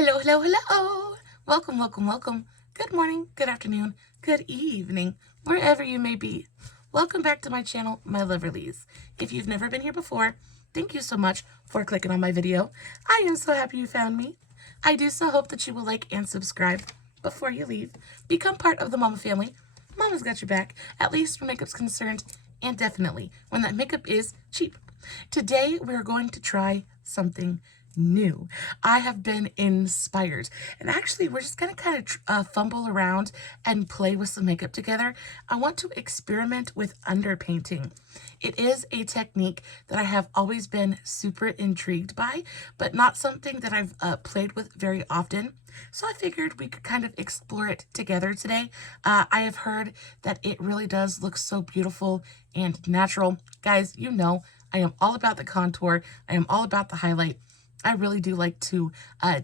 Hello, hello, hello. Welcome, welcome, welcome. Good morning, good afternoon, good evening, wherever you may be. Welcome back to my channel, my Loverlies. If you've never been here before, thank you so much for clicking on my video. I am so happy you found me. I do so hope that you will like and subscribe before you leave. Become part of the Mama family. Mama's got your back, at least where makeup's concerned, and definitely when that makeup is cheap. Today, we're going to try something new. I have been inspired, and actually we're just gonna kind of fumble around and play with some makeup together. I want to experiment with underpainting. It is a technique that I have always been super intrigued by, but not something that I've played with very often. So I figured we could kind of explore it together today. I have heard that it really does look so beautiful and natural. Guys, you know I am all about the contour. I am all about the highlight. I really do like to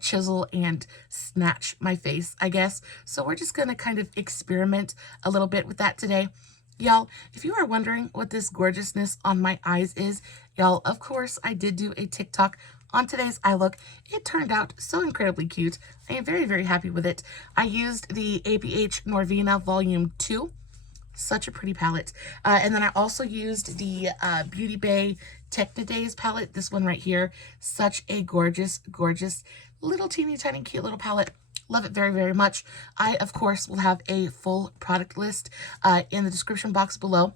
chisel and snatch my face, I guess. So we're just going to kind of experiment a little bit with that today. Y'all, if you are wondering what this gorgeousness on my eyes is, y'all, of course, I did do a TikTok on today's eye look. It turned out so incredibly cute. I am very, very happy with it. I used the ABH Norvina Volume 2. Such a pretty palette. And then I also used the Beauty Bay Techna Days palette. This one right here. Such a gorgeous, gorgeous, little teeny tiny cute little palette. Love it very, very much. I, of course, will have a full product list in the description box below,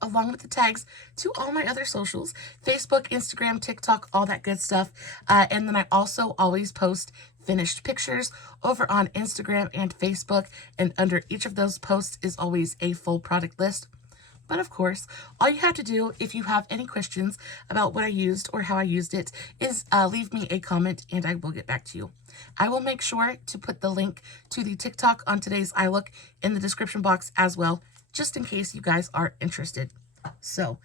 along with the tags to all my other socials, Facebook, Instagram, TikTok, all that good stuff. And then I also always post finished pictures over on Instagram and Facebook, and under each of those posts is always a full product list. But of course, all you have to do if you have any questions about what I used or how I used it is leave me a comment and I will get back to you. I will make sure to put the link to the TikTok on today's eye look in the description box as well, just in case you guys are interested. So,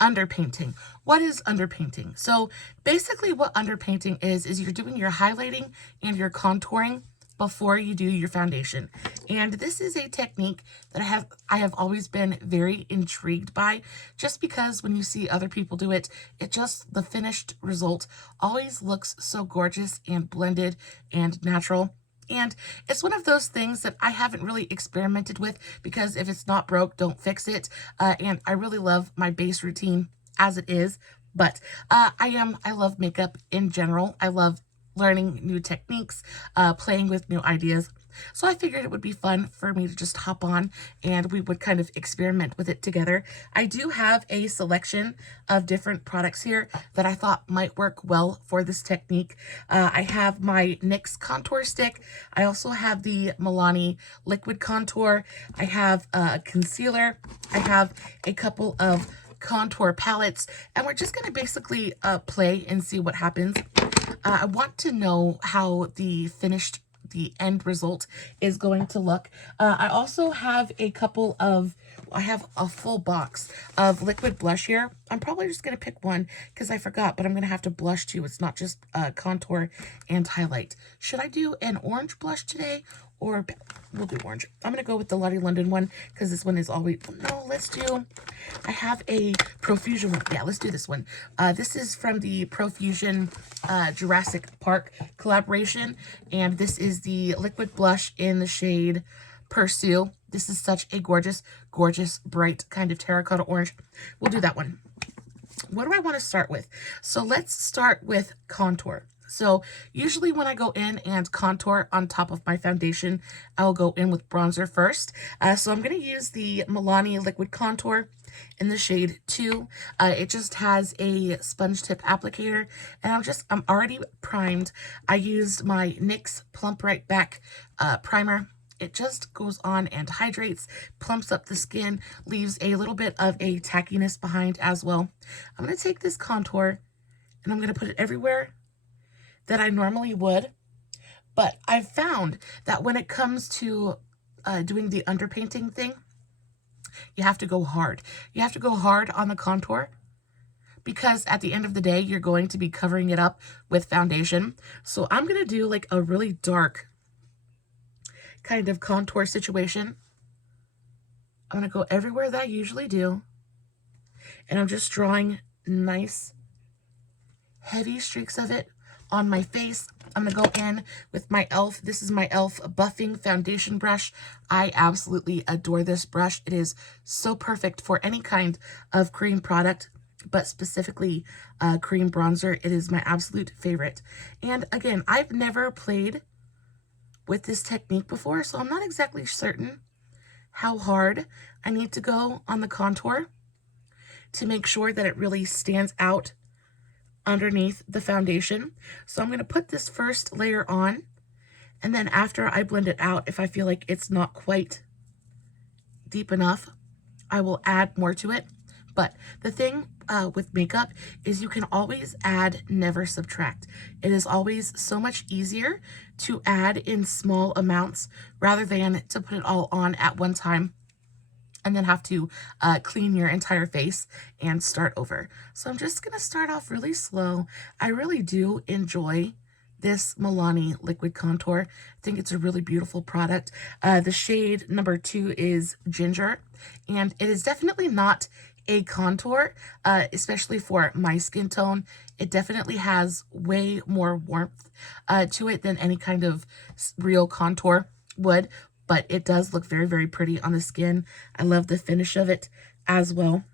underpainting. What is underpainting? So basically what underpainting is you're doing your highlighting and your contouring before you do your foundation. And this is a technique that I have always been very intrigued by, just because when you see other people do it, the finished result always looks so gorgeous and blended and natural. And it's one of those things that I haven't really experimented with, because if it's not broke, don't fix it. And I really love my base routine as it is. But I love makeup in general. I love learning new techniques, playing with new ideas. So I figured it would be fun for me to just hop on and we would kind of experiment with it together. I do have a selection of different products here that I thought might work well for this technique. I have my NYX contour stick. I also have the Milani liquid contour. I have a concealer. I have a couple of contour palettes, and we're just going to basically play and see what happens. I want to know how the end result is going to look. I also have I have a full box of liquid blush here. I'm probably just going to pick one because I forgot, but I'm going to have to blush too. It's not just contour and highlight. Should I do an orange blush today? Or we'll do orange. I'm going to go with the Lottie London one because this one is always... No, I have a Profusion one. Yeah, let's do this one. This is from the Profusion Jurassic Park collaboration. And this is the liquid blush in the shade Pursue. This is such a gorgeous, gorgeous, bright kind of terracotta orange. We'll do that one. What do I want to start with? So let's start with contour. So usually when I go in and contour on top of my foundation, I'll go in with bronzer first. So I'm going to use the Milani liquid contour in the shade 2. It just has a sponge tip applicator, and I'm already primed. I used my NYX Plump Right Back primer. It just goes on and hydrates, plumps up the skin, leaves a little bit of a tackiness behind as well. I'm going to take this contour and I'm going to put it everywhere that I normally would. But I've found that when it comes to doing the underpainting thing, you have to go hard. You have to go hard on the contour, because at the end of the day, you're going to be covering it up with foundation. So I'm going to do like a really dark kind of contour situation. I'm going to go everywhere that I usually do. And I'm just drawing nice, heavy streaks of it on my face. I'm going to go in with my e.l.f. This is my e.l.f. buffing foundation brush. I absolutely adore this brush. It is so perfect for any kind of cream product, but specifically cream bronzer. It is my absolute favorite. And again, I've never played with this technique before, so I'm not exactly certain how hard I need to go on the contour to make sure that it really stands out underneath the foundation. So I'm going to put this first layer on, and then after I blend it out, if I feel like it's not quite deep enough, I will add more to it. But the thing with makeup is you can always add, never subtract. It is always so much easier to add in small amounts rather than to put it all on at one time and then have to clean your entire face and start over. So I'm just going to start off really slow. I really do enjoy this Milani liquid contour. I think it's a really beautiful product. The shade number 2 is Ginger, and it is definitely not a contour, especially for my skin tone. It definitely has way more warmth to it than any kind of real contour would, but it does look very, very pretty on the skin. I love the finish of it as well.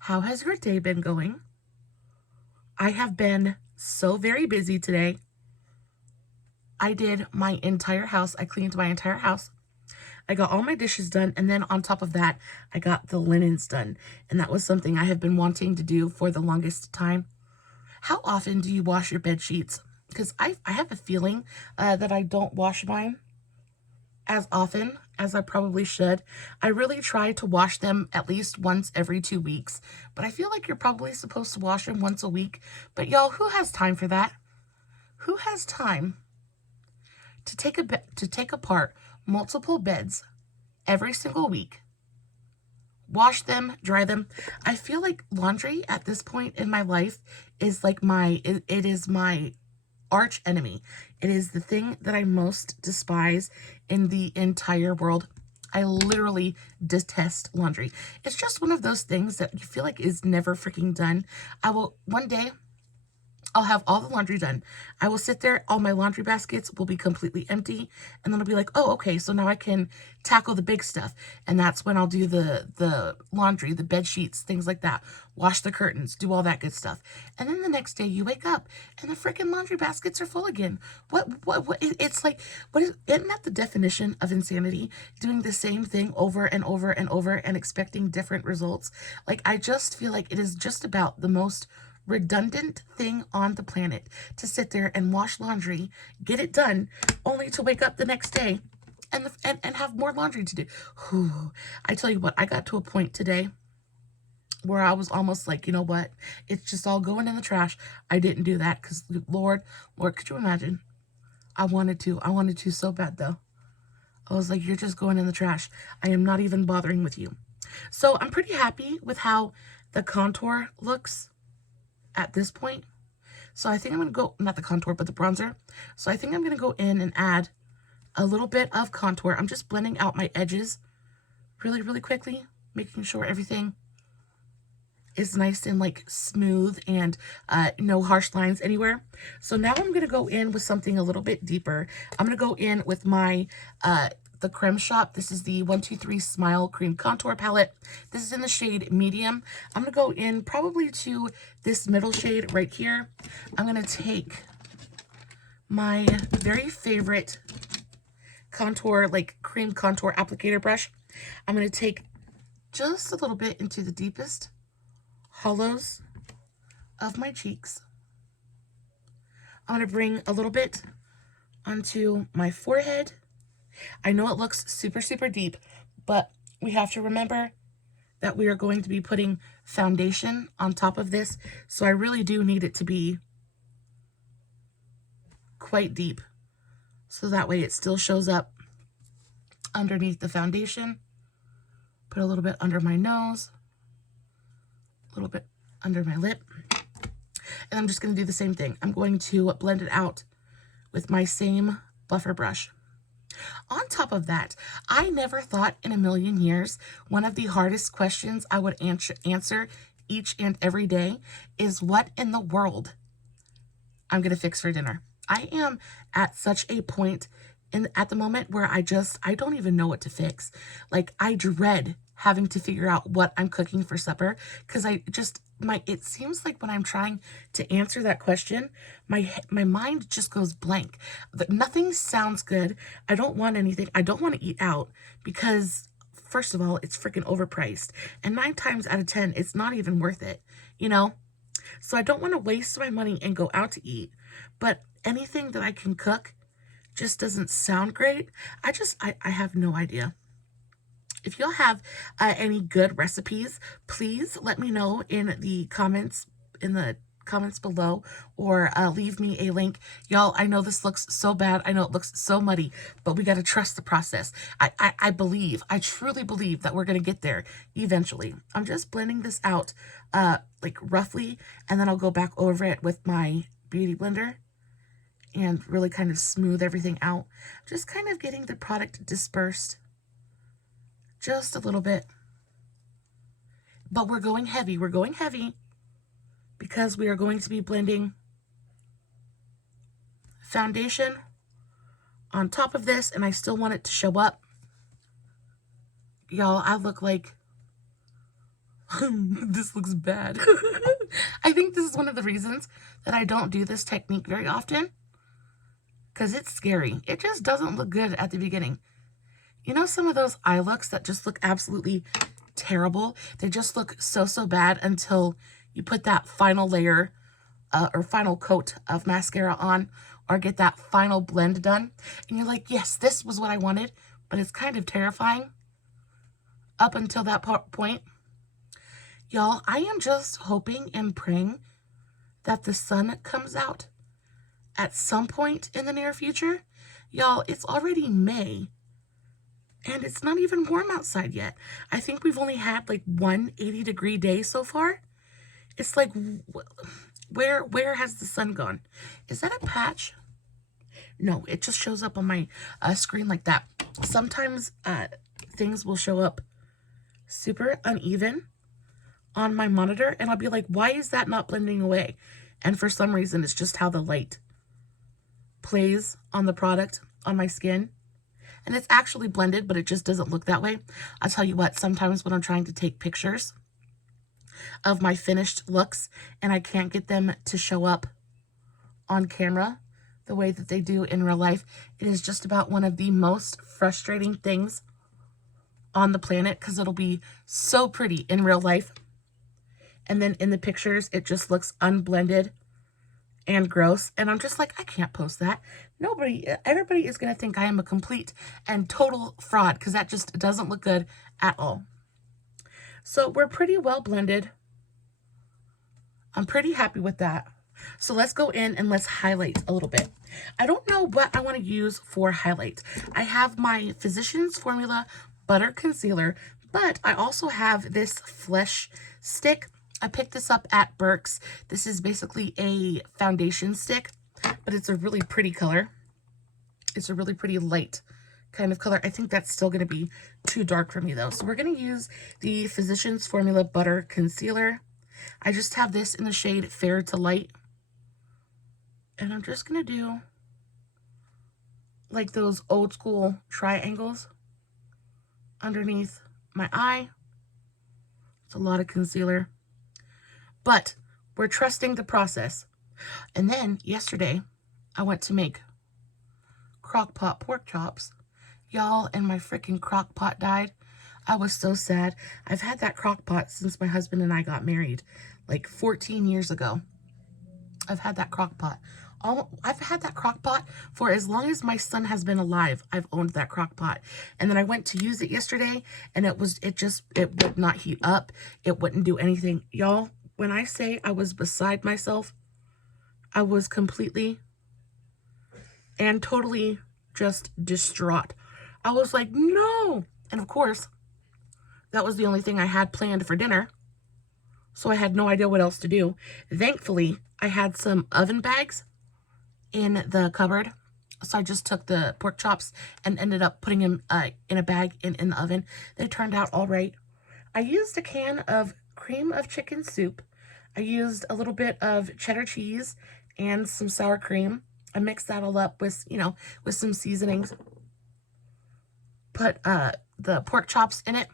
How has your day been going? I have been so very busy today. I did my entire house. I cleaned my entire house. I got all my dishes done, and then on top of that, I got the linens done. And that was something I have been wanting to do for the longest time. How often do you wash your bed sheets? Because I have a feeling that I don't wash mine as often as I probably should. I really try to wash them at least once every 2 weeks, but I feel like you're probably supposed to wash them once a week. But y'all, who has time for that? Who has time to take apart multiple beds every single week, wash them, dry them? I feel like laundry at this point in my life is like it is my arch enemy. It is the thing that I most despise in the entire world. I literally detest laundry. It's just one of those things that you feel like is never freaking done. One day, I'll have all the laundry done. I will sit there, all my laundry baskets will be completely empty, and then I'll be like, oh, okay, so now I can tackle the big stuff. And that's when I'll do the laundry, the bed sheets, things like that. Wash the curtains, do all that good stuff. And then the next day you wake up and the freaking laundry baskets are full again. It's like, isn't that the definition of insanity? Doing the same thing over and over and over and expecting different results. Like, I just feel like it is just about the most redundant thing on the planet to sit there and wash laundry, get it done, only to wake up the next day and have more laundry to do. Whew. I tell you what, I got to a point today where I was almost like, you know what, it's just all going in the trash. I didn't do that because Lord, could you imagine? I wanted to so bad though. I was like, you're just going in the trash. I am not even bothering with you. So I'm pretty happy with how the contour looks at this point. So I think I'm going to go, not the contour, but the bronzer. So I think I'm going to go in and add a little bit of contour. I'm just blending out my edges really, really quickly, making sure everything is nice and like smooth and no harsh lines anywhere. So now I'm going to go in with something a little bit deeper. I'm going to go in with my the Creme Shop. This is the 123 Smile Cream Contour Palette. This is in the shade Medium. I'm going to go in probably to this middle shade right here. I'm going to take my very favorite contour, like cream contour applicator brush. I'm going to take just a little bit into the deepest hollows of my cheeks. I'm going to bring a little bit onto my forehead. I know it looks super, super deep, but we have to remember that we are going to be putting foundation on top of this. So I really do need it to be quite deep. So that way it still shows up underneath the foundation. Put a little bit under my nose, a little bit under my lip. And I'm just going to do the same thing. I'm going to blend it out with my same buffer brush. On top of that, I never thought in a million years one of the hardest questions I would answer each and every day is, what in the world I'm going to fix for dinner. I am at such a point at the moment where I don't even know what to fix. Like, I dread having to figure out what I'm cooking for supper, because it seems like when I'm trying to answer that question, my mind just goes blank. Nothing sounds good. I don't want anything. I don't want to eat out because, first of all, it's freaking overpriced, and 9 times out of 10, it's not even worth it, you know? So I don't want to waste my money and go out to eat, but anything that I can cook just doesn't sound great. I have no idea. If y'all have any good recipes, please let me know in the comments below, or leave me a link. Y'all, I know this looks so bad. I know it looks so muddy, but we got to trust the process. I truly believe that we're going to get there eventually. I'm just blending this out like roughly, and then I'll go back over it with my beauty blender and really kind of smooth everything out. Just kind of getting the product dispersed just a little bit. But we're going heavy. We're going heavy because we are going to be blending foundation on top of this, and I still want it to show up. Y'all, I look like this looks bad. I think this is one of the reasons that I don't do this technique very often, because it's scary. It just doesn't look good at the beginning. You know, some of those eye looks that just look absolutely terrible? They just look so bad until you put that final layer or final coat of mascara on, or get that final blend done. And you're like, yes, this was what I wanted, but it's kind of terrifying up until that point. Y'all, I am just hoping and praying that the sun comes out at some point in the near future. Y'all, it's already May, and it's not even warm outside yet. I think we've only had like 1 80-degree day so far. It's like, where has the sun gone? Is that a patch? No, it just shows up on my screen like that. Sometimes things will show up super uneven on my monitor, and I'll be like, why is that not blending away? And for some reason, it's just how the light plays on the product on my skin. And it's actually blended, but it just doesn't look that way. I'll tell you what, sometimes when I'm trying to take pictures of my finished looks and I can't get them to show up on camera the way that they do in real life, it is just about one of the most frustrating things on the planet, because it'll be so pretty in real life, and then in the pictures it just looks unblended and gross, and I'm just like, I can't post that. Everybody is gonna think I am a complete and total fraud, because that just doesn't look good at all. So we're pretty well blended. I'm pretty happy with that. So let's go in and let's highlight a little bit. I don't know what I want to use for highlight. I have my Physicians Formula Butter Concealer, but I also have this Flesh Stick. I picked this up at Burke's. This is basically a foundation stick, but it's a really pretty color. It's a really pretty light kind of color. I think that's still going to be too dark for me though. So we're going to use the Physicians Formula Butter Concealer. I just have this in the shade Fair to Light. And I'm just going to do like those old school triangles underneath my eye. It's a lot of concealer, but we're trusting the process. And then yesterday I went to make crock pot pork chops, y'all, and my freaking crock pot died. I was so sad. I've had that crock pot since my husband and I got married, like 14 years ago. I've had that crock pot. I've had that crock pot for as long as my son has been alive. I've owned that crock pot. And then I went to use it yesterday, and it would not heat up. It wouldn't do anything. Y'all, when I say I was beside myself, I was completely and totally just distraught. I was like, no. And of course, that was the only thing I had planned for dinner, so I had no idea what else to do. Thankfully, I had some oven bags in the cupboard, so I just took the pork chops and ended up putting them in a bag in the oven. They turned out all right. I used a can of cream of chicken soup. I used a little bit of cheddar cheese and some sour cream. I mixed that all up with, you know, with some seasonings. Put the pork chops in it,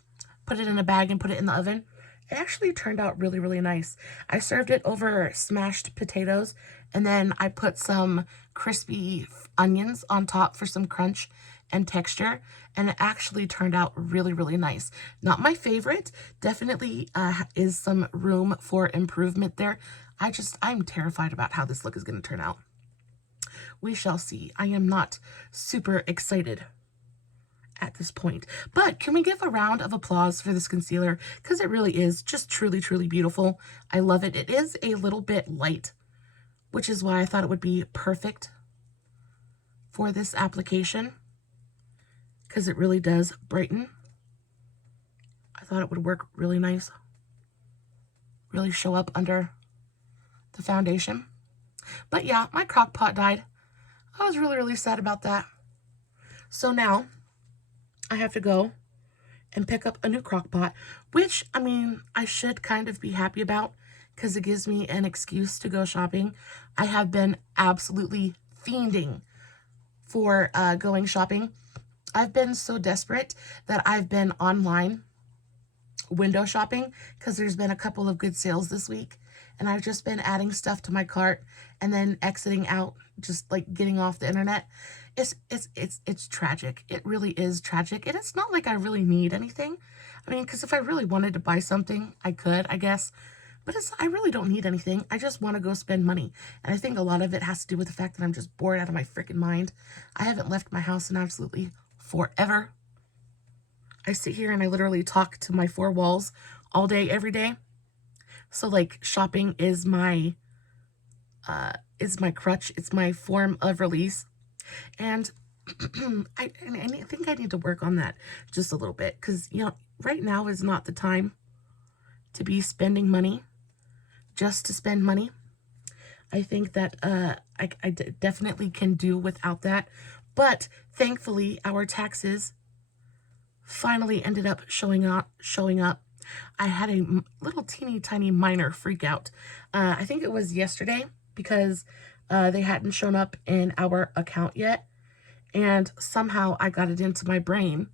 put it in a bag and put it in the oven. It actually turned out really, really nice. I served it over smashed potatoes, and then I put some crispy onions on top for some crunch and texture, and it actually turned out really, really nice. Not my favorite. Definitely is some room for improvement there. I'm terrified about how this look is going to turn out. We shall see. I am not super excited at this point. But can we give a round of applause for this concealer? Because it really is just truly, truly beautiful. I love it. It is a little bit light, which is why I thought it would be perfect for this application, because it really does brighten. I thought it would work really nice. Really show up under the foundation. But yeah, my crock pot died. I was really, really sad about that. So now I have to go and pick up a new crock pot, which, I mean, I should kind of be happy about because it gives me an excuse to go shopping. I have been absolutely fiending for going shopping. I've been so desperate that I've been online window shopping because there's been a couple of good sales this week, and I've just been adding stuff to my cart and then exiting out, just like getting off the internet. It's tragic. It really is tragic. And it's not like I really need anything. I mean, because if I really wanted to buy something, I could, I guess. But I really don't need anything. I just want to go spend money. And I think a lot of it has to do with the fact that I'm just bored out of my freaking mind. I haven't left my house in absolutely forever. I sit here and I literally talk to my four walls all day, every day. So like shopping is my crutch. It's my form of release. And I think I need to work on that just a little bit, because, you know, right now is not the time to be spending money just to spend money. I think that I definitely can do without that. But thankfully, our taxes finally ended up showing up. I had a little teeny tiny minor freak out. I think it was yesterday, because they hadn't shown up in our account yet, and somehow I got it into my brain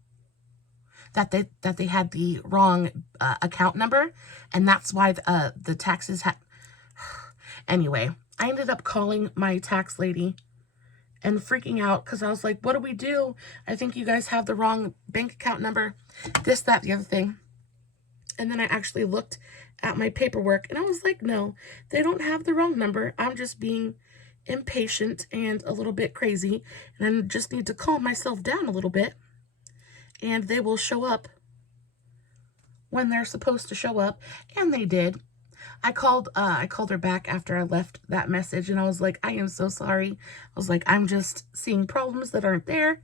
that they had the wrong account number, and that's why the taxes had. Anyway, I ended up calling my tax lady and freaking out because I was like, "What do we do? I think you guys have the wrong bank account number, this, that, the other thing." And then I actually looked at my paperwork and I was like, no, they don't have the wrong number. I'm just being impatient and a little bit crazy, and I just need to calm myself down a little bit, and they will show up when they're supposed to show up. And they did. I called her back after I left that message, and I was like, I am so sorry. I was like, I'm just seeing problems that aren't there.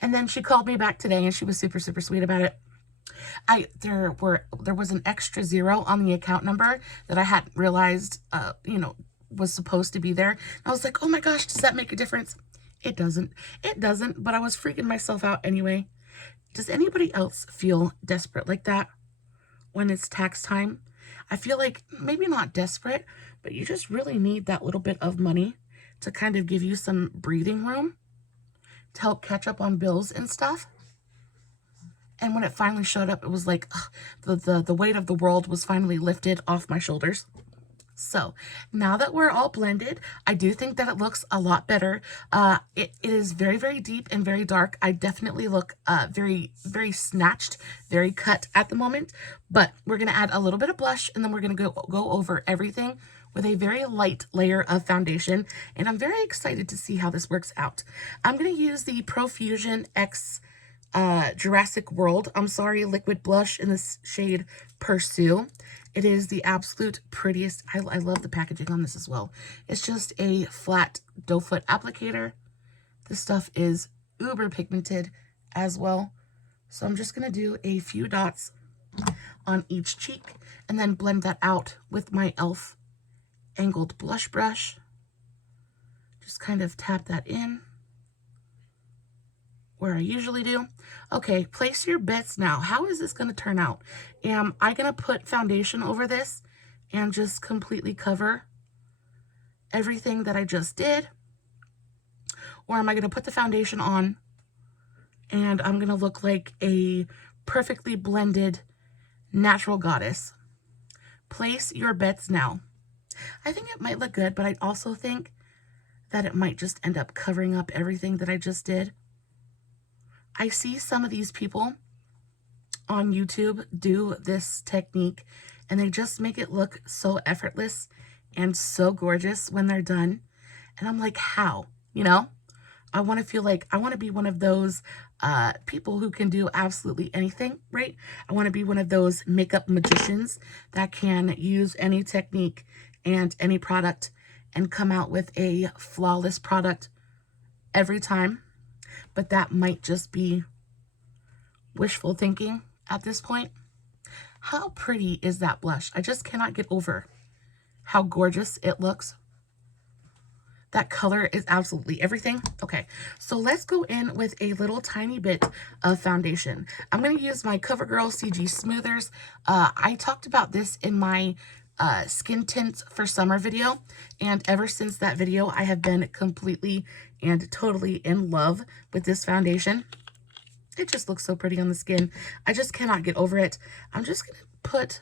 And then she called me back today, and she was super, super sweet about it. There was an extra 0 on the account number that I hadn't realized, was supposed to be there. I was like, oh my gosh, does that make a difference? It doesn't, but I was freaking myself out anyway. Does anybody else feel desperate like that when it's tax time? I feel like maybe not desperate, but you just really need that little bit of money to kind of give you some breathing room to help catch up on bills and stuff. And when it finally showed up, it was like the weight of the world was finally lifted off my shoulders. So now that we're all blended, I do think that it looks a lot better. It is very, very deep and very dark. I definitely look very, very snatched, very cut at the moment. But we're going to add a little bit of blush, and then we're going to go over everything with a very light layer of foundation. And I'm very excited to see how this works out. I'm going to use the Profusion X Jurassic World, liquid blush in this shade Pursue. It is the absolute prettiest. I love the packaging on this as well. It's just a flat doe foot applicator. This stuff is uber pigmented as well. So I'm just going to do a few dots on each cheek and then blend that out with my e.l.f. angled blush brush. Just kind of tap that in where I usually do. Okay, place your bets now. How is this going to turn out? Am I going to put foundation over this and just completely cover everything that I just did? Or am I going to put the foundation on and I'm going to look like a perfectly blended natural goddess? Place your bets now. I think it might look good, but I also think that it might just end up covering up everything that I just did. I see some of these people on YouTube do this technique and they just make it look so effortless and so gorgeous when they're done. And I'm like, how? You know, I want to feel like I want to be one of those people who can do absolutely anything, right? I want to be one of those makeup magicians that can use any technique and any product and come out with a flawless product every time. But that might just be wishful thinking at this point. How pretty is that blush? I just cannot get over how gorgeous it looks. That color is absolutely everything. Okay, so let's go in with a little tiny bit of foundation. I'm going to use my CoverGirl CG Smoothers. I talked about this in my skin tints for summer video, and ever since that video I have been completely and totally in love with this foundation. It just looks so pretty on the skin. I just cannot get over it. I'm just gonna put,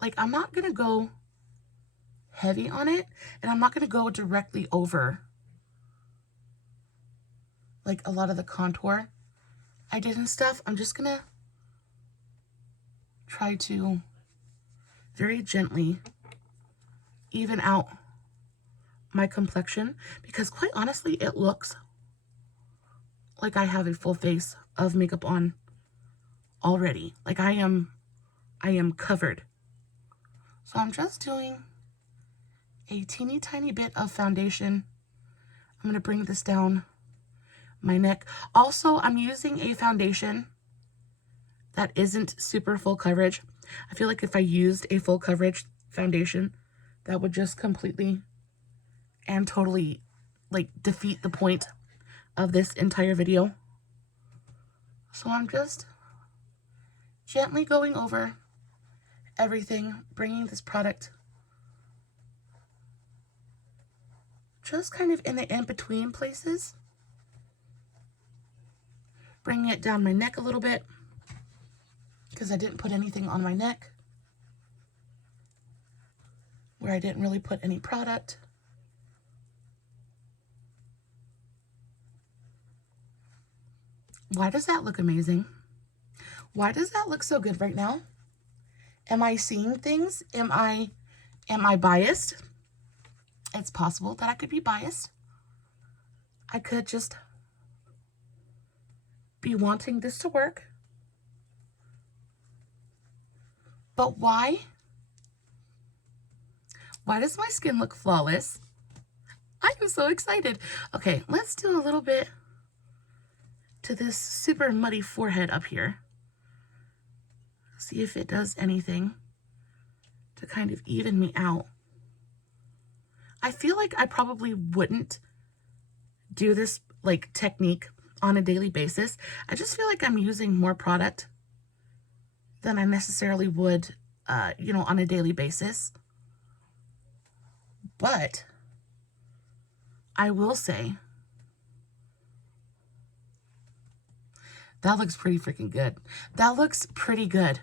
like, I'm not gonna go heavy on it, and I'm not gonna go directly over like a lot of the contour I did and stuff. I'm just gonna try to very gently even out my complexion, because quite honestly it looks like I have a full face of makeup on already. Like I am covered. So I'm just doing a teeny tiny bit of foundation. I'm going to bring this down my neck. Also, I'm using a foundation that isn't super full coverage. I feel like if I used a full coverage foundation, that would just completely and totally like defeat the point of this entire video. So I'm just gently going over everything, bringing this product just kind of in the in-between places, bringing it down my neck a little bit because I didn't put anything on my neck where I didn't really put any product. Why does that look amazing? Why does that look so good right now? Am I seeing things? Am I biased? It's possible that I could be biased. I could just be wanting this to work. But why? Why does my skin look flawless? I am so excited. Okay, let's do a little bit to this super muddy forehead up here. See if it does anything to kind of even me out. I feel like I probably wouldn't do this like technique on a daily basis. I just feel like I'm using more product than I necessarily would, you know, on a daily basis. But I will say that looks pretty freaking good. That looks pretty good.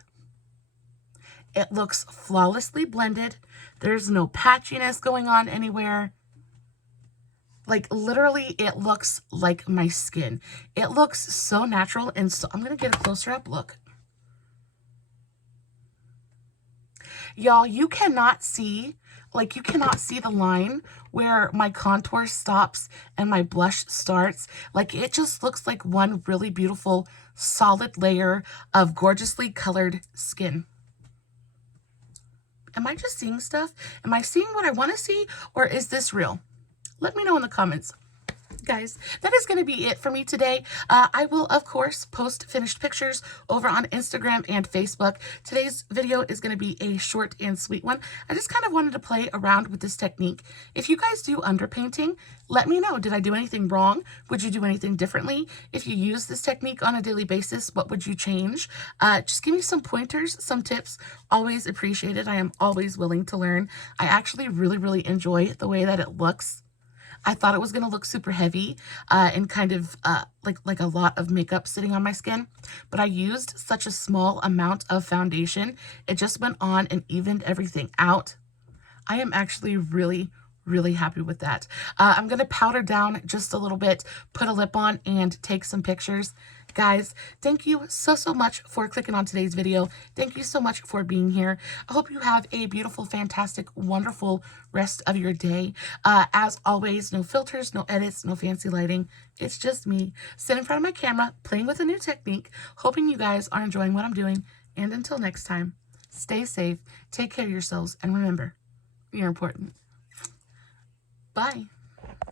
It looks flawlessly blended. There's no patchiness going on anywhere. Like literally it looks like my skin. It looks so natural, and so I'm gonna get a closer up look. Y'all, you cannot see the line where my contour stops and my blush starts. Like it just looks like one really beautiful solid layer of gorgeously colored skin. Am I just seeing stuff? Am I seeing what I want to see, or is this real? Let me know in the comments. Guys, that is going to be it for me today. I will, of course, post finished pictures over on Instagram and Facebook. Today's video is going to be a short and sweet one. I just kind of wanted to play around with this technique. If you guys do underpainting, let me know. Did I do anything wrong? Would you do anything differently? If you use this technique on a daily basis, what would you change? Just give me some pointers, some tips. Always appreciated. I am always willing to learn. I actually really enjoy the way that it looks. I thought it was going to look super heavy and kind of like a lot of makeup sitting on my skin, but I used such a small amount of foundation. It just went on and evened everything out. I am actually really happy with that. I'm going to powder down just a little bit, put a lip on, and take some pictures. Guys, thank you so much for clicking on today's video. Thank you so much for being here. I hope you have a beautiful, fantastic, wonderful rest of your day. As always, no filters, no edits, no fancy lighting. It's just me sitting in front of my camera, playing with a new technique, hoping you guys are enjoying what I'm doing. And until next time, stay safe, take care of yourselves, and remember, you're important. Bye.